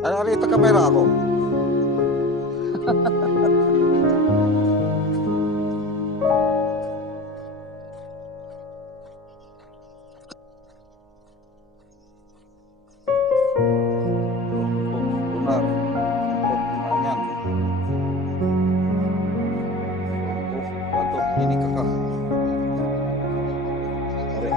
Ada itu kamera aku. Benar. Lumayan. Waduh, ini kakak. Mari.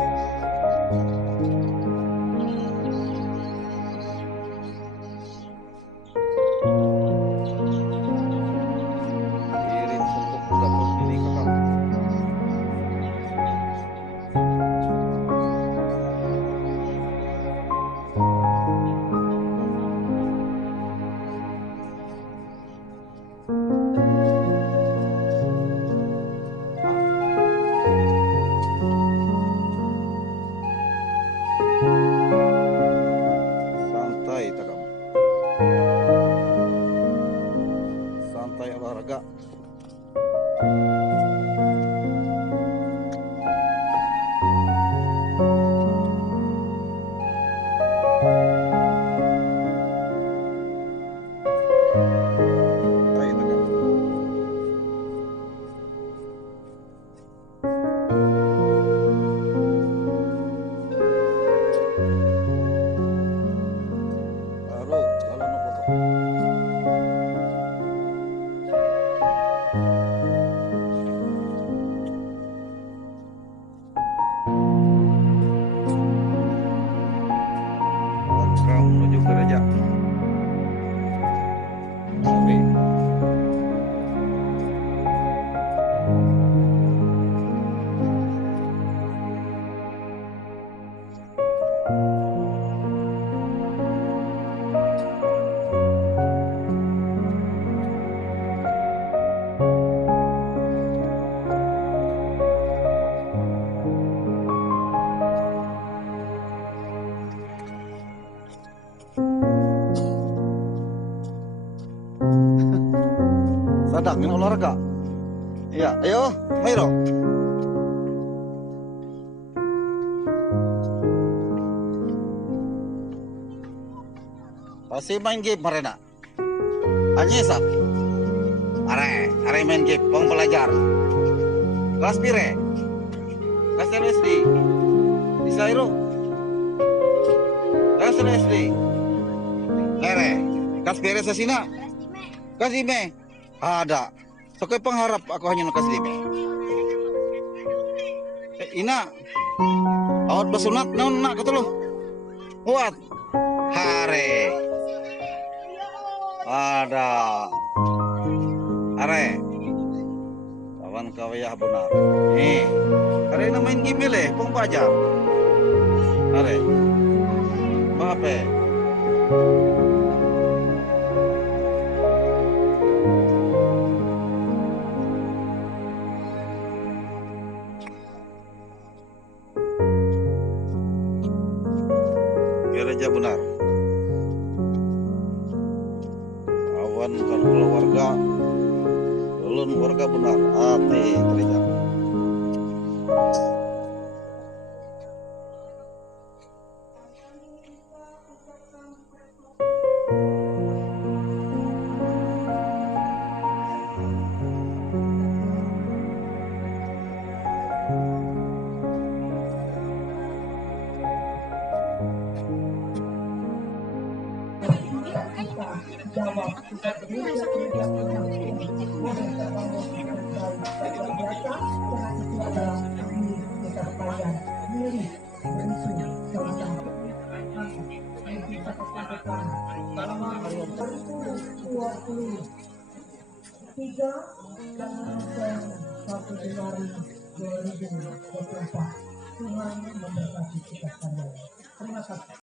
Santai takam. Santai olahraga. Santai takam. Lalu nopo. Sekarang menuju gereja. Oke. Sadak ini olahraga. Iya, ayo, Mairo. Pasti main game marena. Anyesa. Are main game, pong belajar. Kelas pire? Kelas SD. Di Sairo. Kelas SD. Are, kelas pire sasina? Kelas 5. Ada. So kay pangharap ako hanya nakas limi. Ina. Awat basunat naon na katulo. Huat. Hare. Ada. Are. Kawan kawaya benar. Are na main game pong bajar. Are. Bape. gereja benar. Kawan kalau keluarga, ulun warga benar. Ate gereja. Tuhan memberkati kita sekalian. Terima kasih.